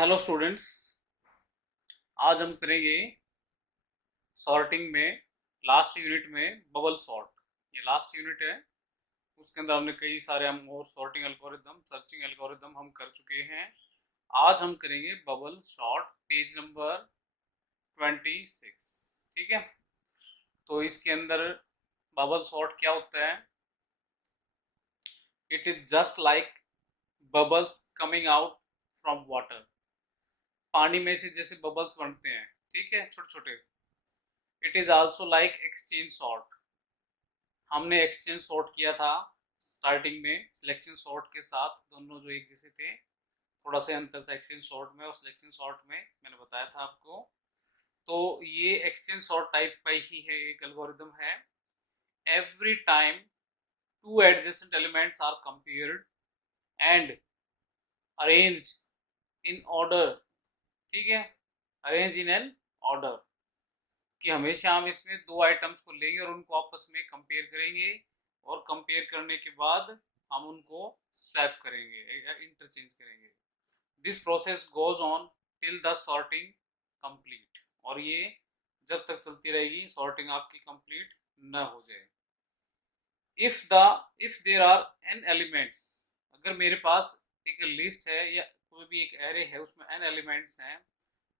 Hello students. आज हम करेंगे सॉर्टिंग में लास्ट यूनिट में बबल सॉर्ट। ये लास्ट यूनिट है। उसके अंदर हमने कई सारे हम और सॉर्टिंग एल्गोरिदम, सर्चिंग एल्गोरिदम हम कर चुके हैं। आज हम करेंगे बबल सॉर्ट, पेज नंबर 26। ठीक है। तो इसके अंदर बबल सॉर्ट क्या होता है? It is just like bubbles coming out from water. पानी में से जैसे बबल्स बनते हैं, ठीक है, छोटे छोटे। It is also like exchange sort. हमने एक्सचेंज सॉर्ट किया था स्टार्टिंग में सिलेक्शन सॉर्ट के साथ, दोनों जो एक जैसे थे। थोड़ा सा अंतर था एक्सचेंज सॉर्ट में और सिलेक्शन सॉर्ट में, मैंने बताया था आपको। तो ये एक्सचेंज सॉर्ट टाइप का ही है, एक एल्गोरिदम है। Every time two adjacent elements are compared and arranged in order. ठीक है, अरेंज इन एन ऑर्डर, कि हमेशा हम इसमें दो आइटम्स को लेंगे और उनको आपस में कंपेयर करेंगे, और कंपेयर करने के बाद हम उनको स्वैप करेंगे या इंटरचेंज करेंगे। This process goes on till the sorting complete. और ये जब तक चलती रहेगी सॉर्टिंग आपकी कंप्लीट न हो जाए। If there are n elements, अगर मेरे पास एक लिस्ट है या कोई भी एक एरे है, उसमें एन एलिमेंट्स हैं,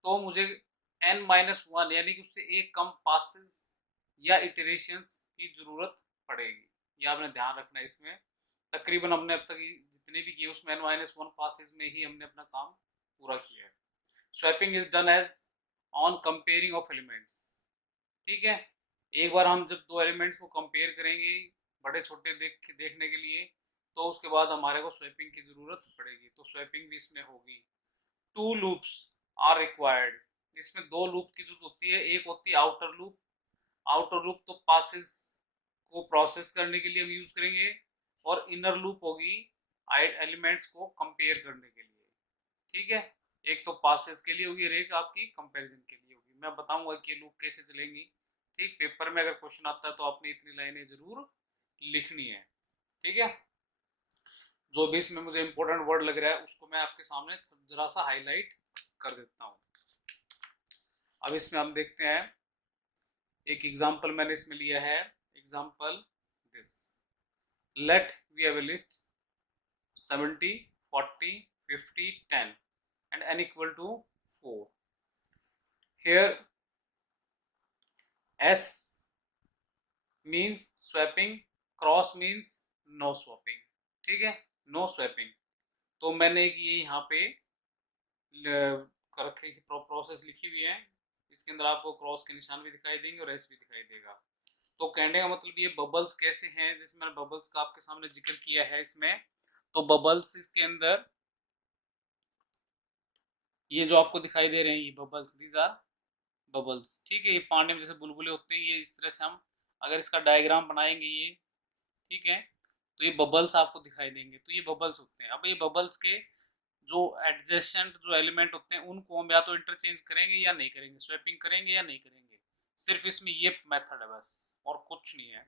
तो मुझे n-1 यानी कि उससे एक कम पासेस या इटरेशंस की जरूरत पड़ेगी। ये आपने ध्यान रखना है। इसमें तकरीबन हमने अब तक जितने भी किए उसमें n-1 पासेस में ही हमने अपना काम पूरा किया है। Swapping is done as on comparing of elements. ठीक है, एक बार हम जब दो एलिमेंट्स को कंपेयर करेंगे बड़े छोटे देखने के लिए, तो उसके बाद हमारे को स्वैपिंग की जरूरत पड़ेगी, तो स्वैपिंग भी इसमें होगी। Two loops are required. इसमें दो लूप की जरूरत होती है। एक होती है आउटर लूप। आउटर लूप तो पासेस को प्रोसेस करने के लिए हम यूज करेंगे, और इनर लूप होगी एलिमेंट्स को कंपेयर करने के लिए। ठीक है, एक तो पासेस के लिए होगी और एक आपकी कंपैरिजन के लिए होगी। मैं बताऊंगा कि ये लूप कैसे चलेंगी। ठीक, पेपर में अगर क्वेश्चन आता है तो आपने इतनी लाइनें जरूर लिखनी है। ठीक है, जो भी इसमें मुझे इंपॉर्टेंट वर्ड लग रहा है उसको मैं आपके सामने जरा सा हाईलाइट कर देता हूँ। अब इसमें हम देखते हैं, एक एग्जांपल मैंने इसमें लिया है। Example this, let we have a list 70, 40, 50, 10 and n equal to 4. Here S means swapping, cross means no swapping. ठीक है, no swapping। तो मैंने ये यहाँ पे कर रखी प्रोसेस लिखी हुई है। इसके अंदर आपको क्रॉस के निशान भी दिखाई देंगे और एस भी दिखाई देगा। तो कहने का मतलब ये बबल्स कैसे हैं, जैसे मैंने बबल्स का आपके सामने जिक्र किया है इसमें। तो बबल्स इसके अंदर ये जो आपको दिखाई दे रहे हैं, ये बबल्स, दीज आर बबल्स। ठीक है, ये पानी में जैसे बुलबुले होते हैं, ये इस तरह से हम अगर इसका डायग्राम बनाएंगे ये, ठीक है, तो ये बबल्स आपको दिखाई देंगे। तो ये बबल्स होते हैं। अब ये बबल्स के जो एडजेसेंट जो एलिमेंट होते हैं उनको हम या तो इंटरचेंज करेंगे या नहीं करेंगे, स्वैपिंग करेंगे या नहीं करेंगे। सिर्फ इसमें ये मेथड है बस, और कुछ नहीं है।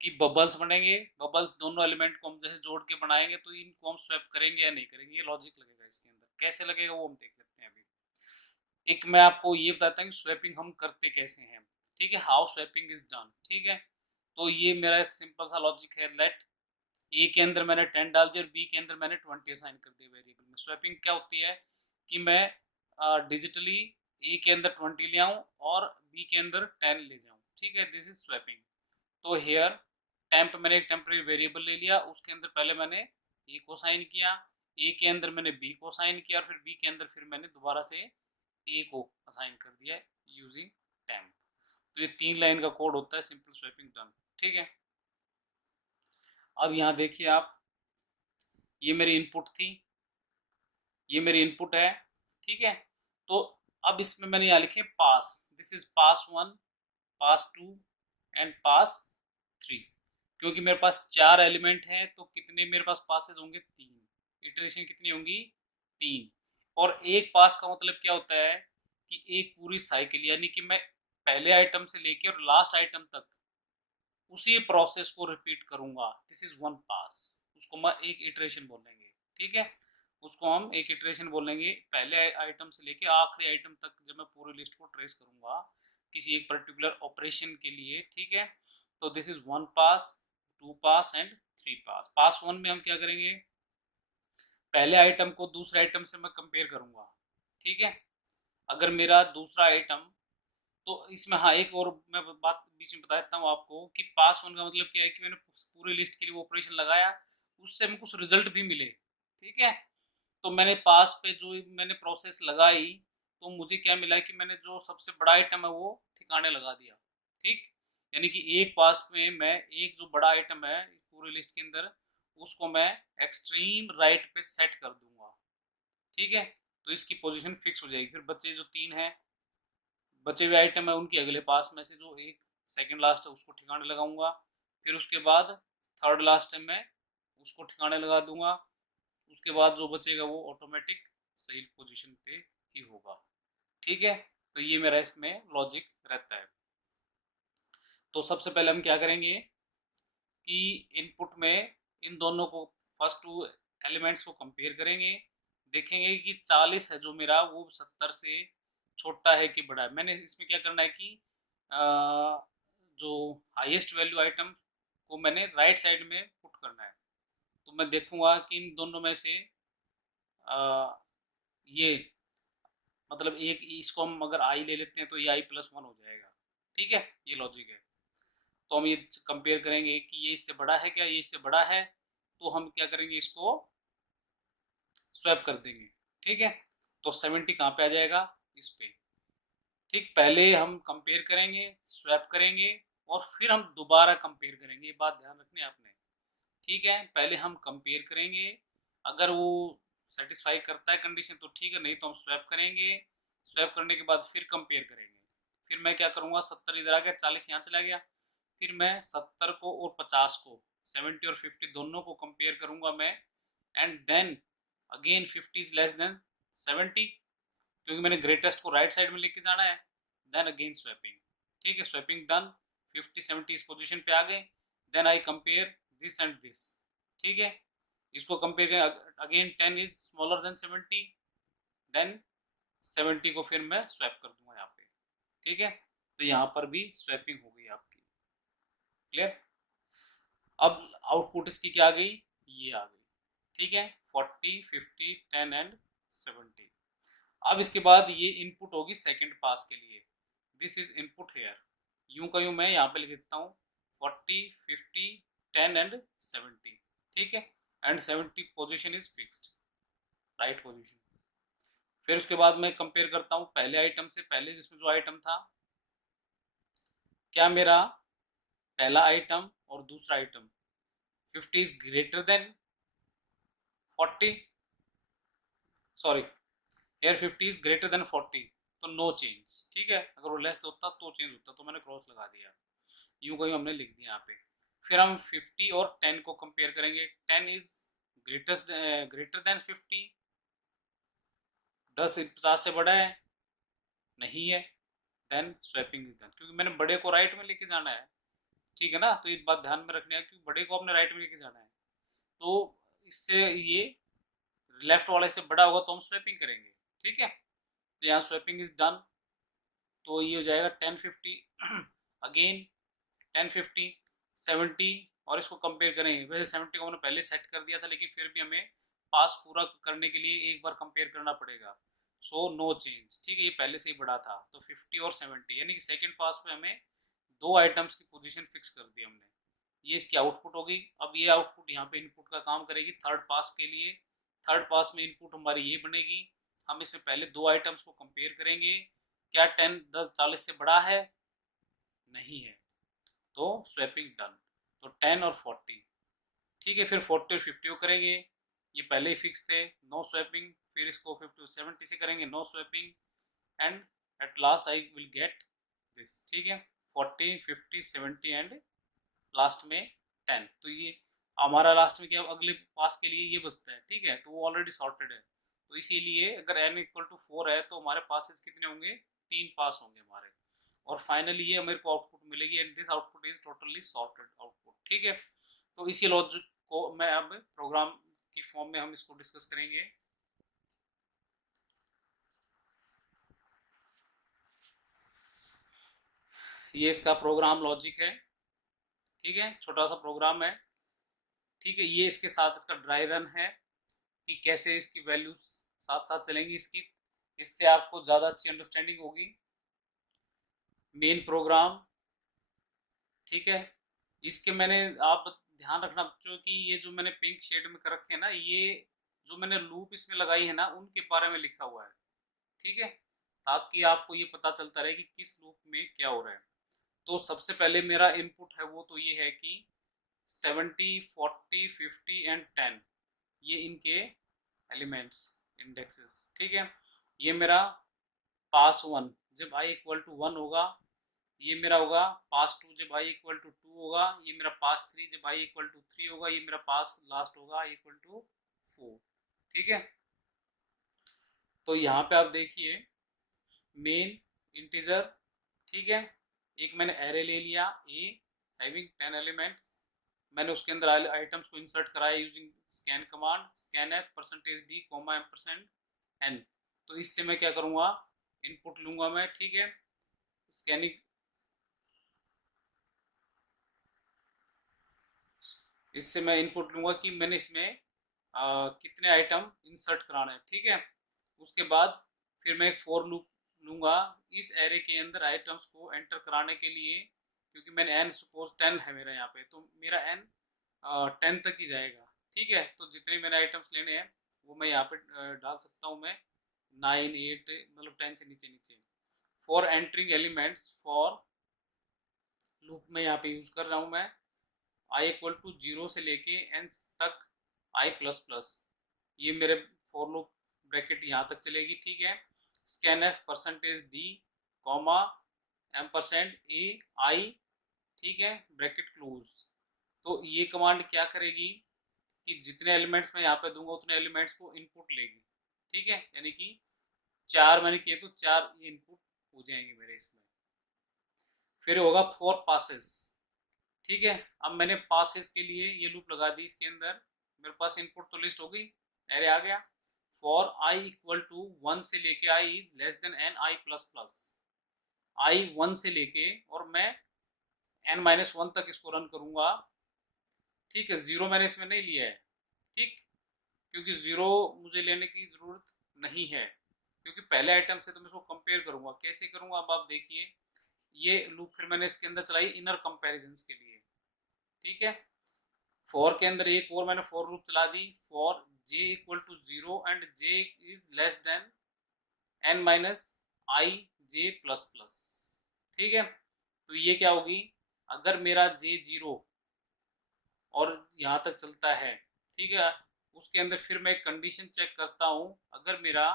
कि बबल्स बनेंगे, बबल्स दोनों एलिमेंट को हम जैसे जोड़ के बनाएंगे, तो इनको हम स्वैप करेंगे या नहीं करेंगे, ये लॉजिक लगेगा इसके अंदर। कैसे लगेगा वो हम देख लेते हैं अभी। एक मैं आपको ये बताता हूँ स्वैपिंग हम करते कैसे हैं। ठीक है, हाउ स्वैपिंग इज डन। ठीक है, तो ये मेरा सिंपल सा लॉजिक है। लेट ए के अंदर मैंने 10 डाल दिया और बी के अंदर मैंने 20 असाइन कर दिया वेरिएबल में। स्वैपिंग क्या होती है कि मैं डिजिटली ए के अंदर 20 ले आऊँ और बी के अंदर 10 ले जाऊँ। ठीक है, दिस इज स्वैपिंग। तो हेयर टेम्प, मैंने एक टेम्परेरी वेरिएबल ले लिया, उसके अंदर पहले मैंने ए को साइन किया, ए के अंदर मैंने बी को साइन किया, और फिर बी के अंदर फिर मैंने दोबारा से ए को असाइन कर दिया यूजिंग टेम्प। तो ये 3 लाइन का कोड होता है, सिंपल स्वैपिंग डन। ठीक है, अब यहाँ देखिए आप, ये मेरी इनपुट थी, ये मेरी इनपुट है। ठीक है, तो अब इसमें मैंने यहाँ लिखे pass, this is pass 1, pass 2 and pass 3। क्योंकि मेरे पास 4 एलिमेंट हैं, तो कितने मेरे पास पासेस होंगे? 3। इटरेशन कितनी होंगी? 3। और एक पास का मतलब क्या होता है कि एक पूरी साइकिल, यानी कि मैं पहले आइटम से लेके और लास्ट आइटम तक उसी प्रोसेस को रिपीट करूंगा। दिस इज वन पास, उसको मैं एक इटरेशन बोलेंगे। ठीक है, उसको हम एक इटरेशन बोलेंगे, पहले आइटम से लेके आखिरी आइटम तक जब मैं पूरी लिस्ट को ट्रेस करूंगा किसी एक पर्टिकुलर ऑपरेशन के लिए, ठीक है। तो this is 1 pass, 2 pass and 3 पास। पास 1 में हम क्या करेंगे, पहले आइटम को दूसरे आइटम से मैं कंपेयर करूंगा, ठीक है। अगर मेरा दूसरा आइटम, तो इसमें हाँ एक और मैं बात बीच में बता देता हूँ आपको कि पास 1 का मतलब क्या है कि मैंने पूरी लिस्ट के लिए वो ऑपरेशन लगाया, उससे हमें कुछ रिजल्ट भी मिले, ठीक है। तो मैंने पास पे जो मैंने प्रोसेस लगाई, तो मुझे क्या मिला कि मैंने जो सबसे बड़ा आइटम है वो ठिकाने लगा दिया, ठीक। यानी कि एक पास में मैं एक जो बड़ा आइटम है इस पूरी लिस्ट के अंदर, उसको मैं एक्सट्रीम राइट पे सेट कर दूंगा, ठीक है। तो इसकी पोजीशन फिक्स हो जाएगी। फिर बच्चे जो 3 हैं, बचे हुए आइटम है उनकी अगले पास में से जो एक सेकंड लास्ट है उसको ठिकाने लगाऊंगा। फिर उसके बाद थर्ड लास्ट है मैं उसको ठिकाने लगा दूंगा। उसके बाद जो बचेगा वो ऑटोमेटिक सही पोजीशन पे ही होगा, ठीक है। तो ये मेरा इसमें लॉजिक रहता है। तो सबसे पहले हम क्या करेंगे कि इनपुट में इन दोनों को फर्स्ट टू एलिमेंट्स को कंपेयर करेंगे, देखेंगे कि 40 है जो मेरा वो 70 से छोटा है कि बड़ा है। मैंने इसमें क्या करना है कि जो हाईएस्ट वैल्यू आइटम को मैंने राइट साइड में पुट करना है। तो मैं देखूंगा कि इन दोनों में से ये मतलब एक इसको हम अगर आई ले लेते हैं तो ये i+1 हो जाएगा, ठीक है। ये लॉजिक है। तो हम ये कंपेयर करेंगे कि ये इससे बड़ा है क्या, ये इससे बड़ा है, तो हम क्या करेंगे इसको स्वैप कर देंगे, ठीक है। तो 70 कहाँ पे आ जाएगा, इस पे, ठीक। पहले हम कंपेयर करेंगे, स्वैप करेंगे, और फिर हम दोबारा कंपेयर करेंगे, ये बात ध्यान रखनी है आपने, ठीक है। पहले हम कंपेयर करेंगे, अगर वो सेटिस्फाई करता है कंडीशन तो ठीक है, नहीं तो हम स्वैप करेंगे। स्वैप करने के बाद फिर कंपेयर करेंगे। फिर मैं क्या करूँगा, 70 इधर आ गया, 40 यहाँ चला गया। फिर मैं 70 को और 50 को, 70 और 50 दोनों को कंपेयर करूँगा मैं, and then again 50 is less than 70, क्योंकि मैंने ग्रेटेस्ट को राइट साइड में लेके जाना है। देन अगेन स्वैपिंग, ठीक है। स्वैपिंग डन, 50 70 इस पोजीशन पे आ गए। Then I compare this and this, ठीक है। इसको कंपेयर करें, again 10 is smaller than 70, then 70 को फिर मैं स्वैप कर दूंगा यहाँ पे, ठीक है। तो यहाँ पर भी स्वैपिंग हो गई आपकी, क्लियर। अब आउटपुट इसकी क्या आ गई, ये आ गई, ठीक है। 40 50 10 एंड 70। अब इसके बाद ये इनपुट होगी सेकंड पास के लिए, दिस इज इनपुट हेयर। यूं का यूं मैं यहाँ पे लिख देता हूँ 40 50 10 एंड 70, ठीक है। And 70 position is fixed, right position. फिर उसके बाद मैं कंपेयर करता हूँ पहले आइटम से, पहले जिसमें जो आइटम था, क्या मेरा पहला आइटम और दूसरा item 50 is greater than 40, sorry here 50 is greater than 40, तो नो चेंज, ठीक है। अगर वो लेस होता तो चेंज होता, तो मैंने क्रॉस लगा दिया, यूं कहीं हमने लिख दिया यहाँ पे। फिर हम 50 और 10 को कंपेयर करेंगे, 10 इज ग्रेटर देन 50, 10 50 से बड़ा है, नहीं है। देन स्वैपिंग इज डन, क्योंकि मैंने बड़े को राइट में लेके जाना है, ठीक है ना। तो ये बात ध्यान में रखनी है कि बड़े को अपने राइट में लेके जाना है। तो इससे ये लेफ्ट वाले से बड़ा होगा तो हम स्वैपिंग करेंगे, ठीक है। तो यहाँ स्वैपिंग इज डन, तो ये हो जाएगा 1050 अगेन 1050 70, और इसको कंपेयर करेंगे। वैसे 70 को हमने पहले सेट कर दिया था, लेकिन फिर भी हमें पास पूरा करने के लिए एक बार कंपेयर करना पड़ेगा। सो नो चेंज, ठीक है, ये पहले से ही बड़ा था। तो 50 और 70 यानी कि सेकंड पास में हमें दो आइटम्स की पोजीशन फिक्स कर दी हमने। ये इसकी आउटपुट होगी। अब ये आउटपुट यहाँ पे इनपुट का काम करेगी थर्ड पास के लिए। थर्ड पास में इनपुट हमारी ये बनेगी। हम इसमें पहले दो आइटम्स को कंपेयर करेंगे, क्या 10 10 40 से बड़ा है, नहीं है, तो स्वैपिंग डन। तो 10 और 40, ठीक है। फिर 40 और 50 को करेंगे, ये पहले ही फिक्स थे, नो स्वैपिंग। फिर इसको 50 70 से करेंगे, no swapping, and at last I will get this, ठीक है। 40 50 70 एंड लास्ट में 10। तो ये हमारा लास्ट में क्या अगले पास के लिए ये बचता है, ठीक है। तो वो ऑलरेडी सॉर्टेड है। तो इसीलिए अगर n इक्वल टू 4 है तो हमारे पासेस कितने होंगे, 3 पास होंगे हमारे। और फाइनली ये मेरे को आउटपुट मिलेगी, and this output is totally sorted output, ठीक है। तो इसी लॉजिक को मैं अब प्रोग्राम की फॉर्म में हम इसको डिस्कस करेंगे। ये इसका प्रोग्राम लॉजिक है, ठीक है, छोटा सा प्रोग्राम है, ठीक है। ये इसके साथ इसका ड्राई रन है कि कैसे इसकी वैल्यूज साथ साथ चलेंगी इसकी, इससे आपको ज़्यादा अच्छी अंडरस्टैंडिंग होगी। मेन प्रोग्राम, ठीक है। इसके मैंने, आप ध्यान रखना बच्चों कि ये जो मैंने पिंक शेड में कर रखे हैं ना, ये जो मैंने लूप इसमें लगाई है ना, उनके बारे में लिखा हुआ है, ठीक है, ताकि आपको ये पता चलता रहे कि किस लूप में क्या हो रहा है। तो सबसे पहले मेरा इनपुट है वो तो ये है कि 70, 40, 50 एंड 10, ये इनके एलिमेंट्स, इंडेक्सेस, ठीक है। ये मेरा पास वन जब आई इक्वल टू वन होगा, ये मेरा होगा पास टू जब आई इक्वल टू टू होगा, ये मेरा पास थ्री जब आई इक्वल टू थ्री होगा, ये मेरा पास लास्ट होगा आई इक्वल टू फोर, ठीक है। तो यहाँ पे आप देखिए मेन इंटीजर, ठीक है, एक मैंने एरे ले लिया ए हैविंग 10 एलिमेंट्स, मैंने उसके अंदर आइटम्स को इंसर्ट कराया using scan command, scan F percentage d comma ampersand n. तो इससे मैं क्या करूँगा, इनपुट लूँगा मैं, ठीक है, स्कैनिंग, इससे मैं इनपुट लूँगा कि मैंने इसमें कितने आइटम इंसर्ट कराने हैं, ठीक है। उसके बाद फिर मैं एक फोर लूप लूँगा इस एरे के अंदर आइटम्स को एंटर कराने के लिए, क्योंकि मैंने एन सपोज 10 है मेरा यहाँ पे, तो मेरा एन 10 तक ही जाएगा, ठीक है। तो जितने मैंने आइटम्स लेने हैं वो मैं यहाँ पे डाल सकता हूँ मैं, 9, 8, मतलब 10 से नीचे नीचे। For entering elements for loop में यहाँ पे यूज़ कर रहा हूँ मैं आई इक्वल टू जीरो से लेके एन तक आई प्लस प्लस, ये मेरे फॉर लूप ब्रैकेट यहाँ तक चलेगी, ठीक है। Scan F percentage d comma m percent a i, ठीक है, ब्रैकेट क्लोज। तो ये कमांड क्या करेगी कि जितने एलिमेंट्स मैं यहाँ पे दूंगा उतने एलिमेंट्स को इनपुट लेगी, ठीक है, यानी कि चार मैंने किए तो चार इनपुट हो जाएंगे मेरे इसमें। फिर होगा फोर पासेस, ठीक है। अब मैंने पासेस के लिए ये लूप लगा दी इसके अंदर, मेरे पास इनपुट तो लिस्ट हो गई, एरे आ गया। For i equal to one से लेके i is less than n i plus plus, i one से लेके और मैं एन माइनस वन तक इसको रन करूंगा, ठीक है। जीरो मैंने इसमें नहीं लिया है, ठीक, क्योंकि जीरो मुझे लेने की जरूरत नहीं है, क्योंकि पहले आइटम से तो मैं इसको कंपेयर करूंगा, कैसे करूंगा अब आप देखिए। ये लूप फिर मैंने इसके अंदर चलाई इनर कंपेरिजन के लिए, ठीक है। फॉर के अंदर एक और मैंने फॉर लूप चला दी, for j equal to zero and j is less than n minus i j plus plus, ठीक है। तो ये क्या होगी, अगर मेरा जे जीरो और यहाँ तक चलता है, ठीक है, उसके अंदर फिर मैं एक कंडीशन चेक करता हूँ, अगर मेरा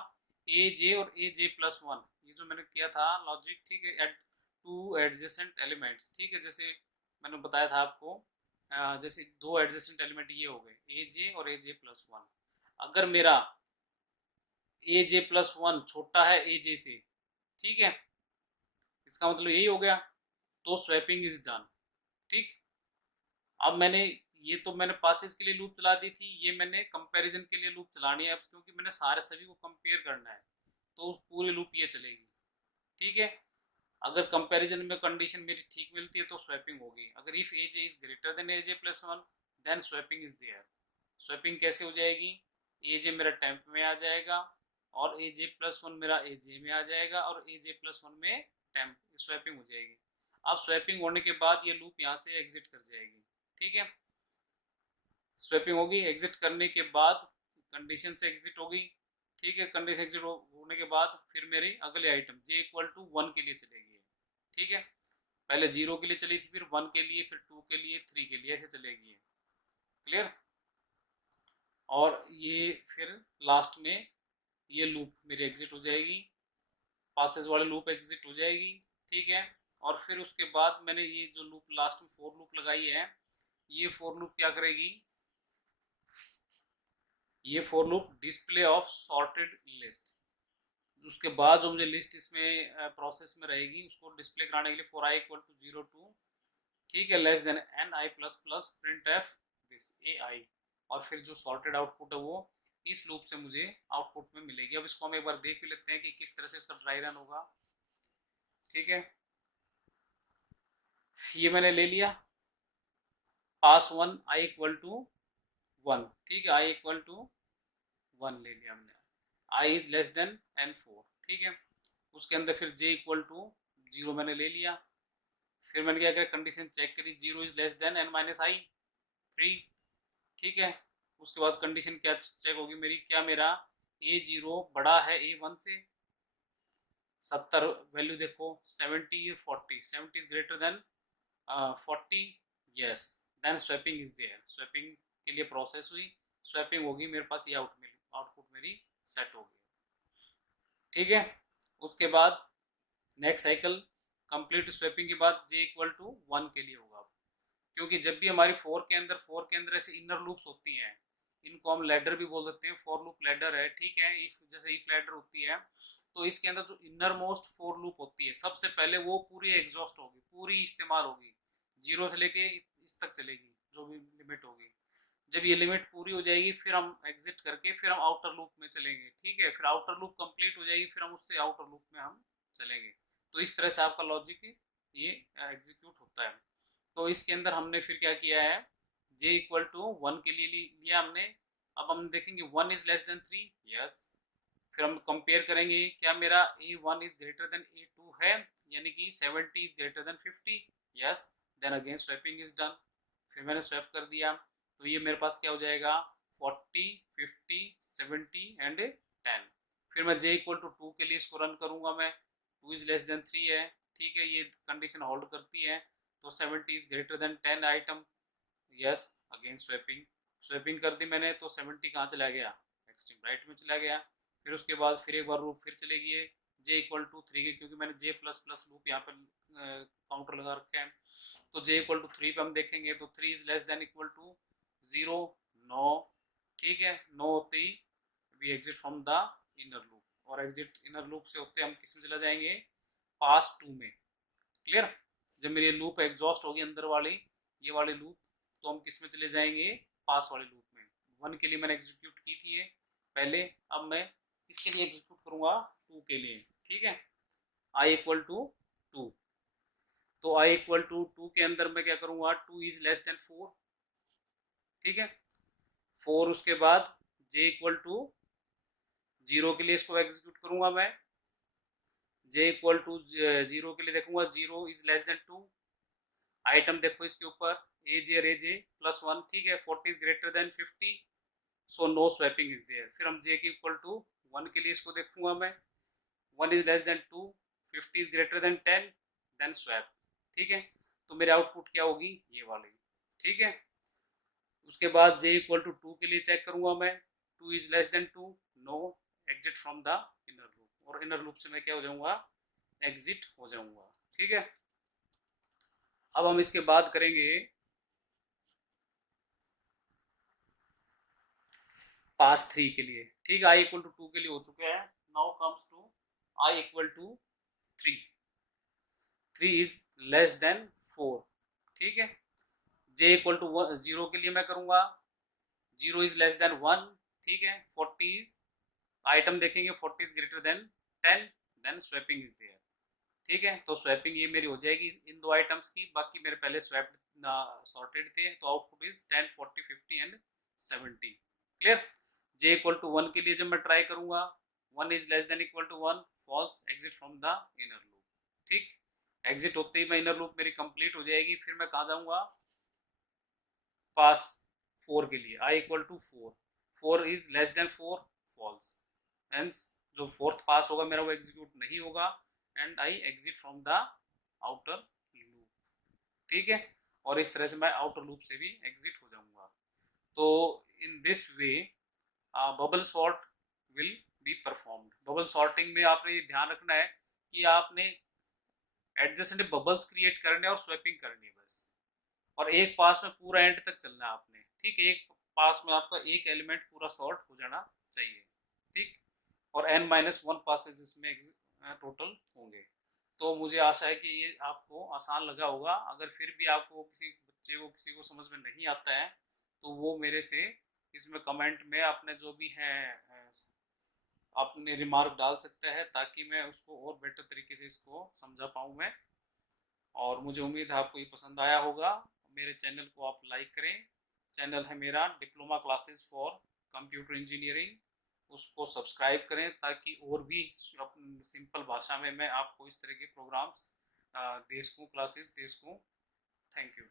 ए जे और ए जे प्लस वन, ये जो मैंने किया था लॉजिक, ठीक है, एट टू एडजेसेंट एलिमेंट्स, ठीक है, जैसे मैंने बताया था आपको, जैसे दो एडजेसेंट एलिमेंट ये हो गए ए जे और ए जे प्लस वन, अगर मेरा ए जे प्लस वन छोटा है ए जे से, ठीक है, इसका मतलब यही हो गया, तो स्वैपिंग इज डन, ठीक। अब मैंने, ये तो मैंने पासेस के लिए लूप चला दी थी, ये मैंने कंपैरिजन के लिए लूप चलानी है अब, क्योंकि मैंने सारे सभी को कंपेयर करना है, तो पूरी लूप ये चलेगी, ठीक है। अगर कंपैरिजन में कंडीशन मेरी ठीक मिलती है तो स्वैपिंग होगी, अगर if a j is greater than a j plus one then swapping is there. Swapping कैसे हो जाएगी, ए जे मेरा टेम्प में आ जाएगा और ए जे प्लस वन मेरा ए जे में आ जाएगा और ए जे प्लस वन में टेम्प, स्वैपिंग हो जाएगी। अब स्वैपिंग होने के बाद ये लूप यहाँ से एग्जिट कर जाएगी, ठीक है। स्वैपिंग होगी, एग्जिट करने के बाद कंडीशन से एग्जिट होगी, ठीक है, कंडीशन एग्जिट होने के बाद फिर मेरी अगले item j equal to one के लिए चलेगी, ठीक है। पहले जीरो के लिए चली थी, फिर वन के लिए, फिर टू के लिए, थ्री के लिए, ऐसे चलेगी, क्लियर। और ये फिर लास्ट में ये लूप मेरी एग्जिट हो जाएगी, पासेस वाले लूप एग्जिट हो जाएगी, ठीक है। और फिर उसके बाद मैंने ये जो लूप लास्ट में फोर लूप लगाई है, ये फोर लूप क्या करेगी, ये for loop display of sorted list, उसके बाद जो मुझे लिस्ट इसमें प्रोसेस में रहेगी उसको डिस्प्ले कराने के लिए for i equal to zero to, ठीक है, less than n i plus plus printf this a i, और फिर जो सॉर्टेड आउटपुट है वो इस लूप से मुझे आउटपुट में मिलेगी। अब इसको हम एक बार देख भी लेते हैं कि किस तरह से इसका ड्राई रन होगा, ठीक है। ये मैंने ले लिया pass one i equal to one, ठीक है, आई इक्वल टू वन ले लिया हमने, i is less than n four, ठीक है। उसके अंदर फिर जे इक्वल टू जीरो मैंने ले लिया, फिर मैंने क्या किया, कंडीशन चेक करी, zero is less than n minus i three, ठीक है। उसके बाद कंडीशन क्या चेक होगी मेरी, क्या मेरा ए जीरो बड़ा है ए वन से, 70 वैल्यू देखो, 70 40, 70 is greater than 40, yes, then swapping is there, swapping के लिए प्रोसेस हुई, स्वैपिंग होगी मेरे पास, ये आउटपुट मेरी सेट हो गई, ठीक है। उसके बाद नेक्स्ट साइकिल कंप्लीट स्वैपिंग के बाद जे इक्वल टू वन के लिए होगा, क्योंकि जब भी हमारी फोर के अंदर ऐसे इनर लूप्स होती हैं, इनको हम लैडर भी बोल सकते हैं, फोर लूप लैडर है, ठीक है। इफ जैसे इफ लैडर होती है तो इसके अंदर जो इनर मोस्ट फोर लूप होती है, सबसे पहले वो पूरी एग्जॉस्ट होगी, पूरी इस्तेमाल होगी, जीरो से लेके इस तक चलेगी, जो भी लिमिट होगी। जब ये लिमिट पूरी हो जाएगी फिर हम एग्जिट करके फिर हम आउटर लूप में चलेंगे, ठीक है। फिर आउटर लूप कंप्लीट हो जाएगी, फिर हम उससे आउटर लूप में हम चलेंगे। तो इस तरह से आपका लॉजिक ये एग्जीक्यूट होता है। तो इसके अंदर हमने फिर क्या किया है, j इक्वल टू वन के लिए लिया हमने। अब हम देखेंगे one is less than three, yes. फिर हम कंपेयर करेंगे, क्या मेरा a one is greater than a two है, यानी कि 70 is greater than 50, yes, then again swapping is done. फिर मैंने स्वैप कर दिया, तो ये मेरे पास क्या हो जाएगा, 40 50 70 एंड 10। फिर मैं j इक्वल टू टू के लिए इसको रन करूंगा मैं, two is less than three है, ठीक है, ये कंडीशन होल्ड करती है, तो 70 is greater than 10 item, yes, again swapping, swapping कर दी मैंने, तो 70 कहाँ चला गया, एक्सट्रीम राइट में चला गया। फिर उसके बाद फिर एक बार लूप फिर चलेगी ये जे इक्वल टू थ्री के, क्योंकि मैंने जे प्लस प्लस लूप यहाँ पर काउंटर लगा रखा है, तो जे इक्वल टू थ्री पे हम देखेंगे, तो three is less than equal to zero, no, ठीक है, नो होते ही we exit from the inner loop, और एग्जिट इनर लूप से होते हम किस में चला जाएंगे, पास टू में, क्लियर। जब मेरी लूप एग्जॉस्ट होगी अंदर वाली, ये वाली लूप, तो हम किस में चले जाएंगे, पास वाले लूप में। वन के लिए मैंने एग्जीक्यूट की थी ये पहले, अब मैं किसके लिए एग्जीक्यूट करूंगा, टू के लिए, ठीक है, आई इक्वल टू टू। तो आई इक्वल टू टू के अंदर मैं क्या करूंगा, to is less than four, ठीक है, फोर। उसके बाद जे इक्वल टू जीरो के लिए इसको एग्जीक्यूट करूंगा मैं, जे इक्वल टू जीरो के लिए देखूंगा, zero is less than two, item देखो इसके ऊपर ए जे प्लस वन, ठीक है, 40 is greater than 50, so no swapping is there. फिर हम जे की इक्वल टू वन के लिए इसको देखूंगा मैं, one is less than two, 50 is greater than 10, then swap, ठीक है। तो मेरे आउटपुट क्या होगी, ये वाली, ठीक है। उसके बाद जे इक्वल टू टू के लिए चेक करूंगा मैं, two is less than two, no, exit from the inner loop, और इनर लूप से मैं क्या हो जाऊंगा, एग्जिट हो जाऊंगा, ठीक है। अब हम इसके बाद करेंगे पास थ्री के लिए, ठीक है, आई इक्वल टू टू के लिए हो चुके हैं, now comes to i equal to three, three is less than four, ठीक है। जे इक्वल टू जीरो के लिए मैं करूंगा, zero is less than one, ठीक है, 40 इज, आइटम देखेंगे 40 is greater than 10, then swapping is there, ठीक है। तो स्वैपिंग ये मेरी हो जाएगी इन दो आइटम्स की, बाकी मेरे पहले स्वैप सॉर्टेड थे, तो output is 10 40 50 and 70, clear. J equal to one के लिए जब मैं ट्राई करूंगा, one is less than equal to one, false, exit from the inner loop, ठीक। एग्जिट होते ही मैं इनर लूप मेरी कंप्लीट हो जाएगी, फिर मैं कहाँ जाऊंगा, पास फोर के लिए, i equal to four, four is less than four, false, hence जो फोर्थ पास होगा मेरा वो एग्जीक्यूट नहीं होगा, and I exit from the outer loop, ठीक है। और इस तरह से मैं आउटर लूप से भी एग्जिट हो जाऊंगा। तो in this way bubble sort will be performed. Bubble sorting में आपने ये ध्यान रखना है कि आपने एडजेसेंट बबल्स क्रिएट करने और स्वैपिंग करनी है बस, और एक पास में पूरा एंड तक चलना है आपने, ठीक है। एक पास में आपका एक एलिमेंट पूरा सॉर्ट हो जाना चाहिए, ठीक। और n माइनस वन पासेस इसमें टोटल होंगे। तो मुझे आशा है कि ये आपको आसान लगा होगा। अगर फिर भी आपको किसी बच्चे को किसी को समझ में नहीं आता है, तो वो मेरे से इसमें कमेंट में अपने जो भी है अपने रिमार्क डाल सकता है, ताकि मैं उसको और बेटर तरीके से इसको समझा पाऊँ मैं। और मुझे उम्मीद है आपको ये पसंद आया होगा। मेरे चैनल को आप लाइक करें। चैनल है मेरा diploma classes for computer engineering, उसको सब्सक्राइब करें ताकि और भी सिंपल भाषा में मैं आपको इस तरह के प्रोग्राम्स दे सकूँ, क्लासेस दे सकूँ। Thank you.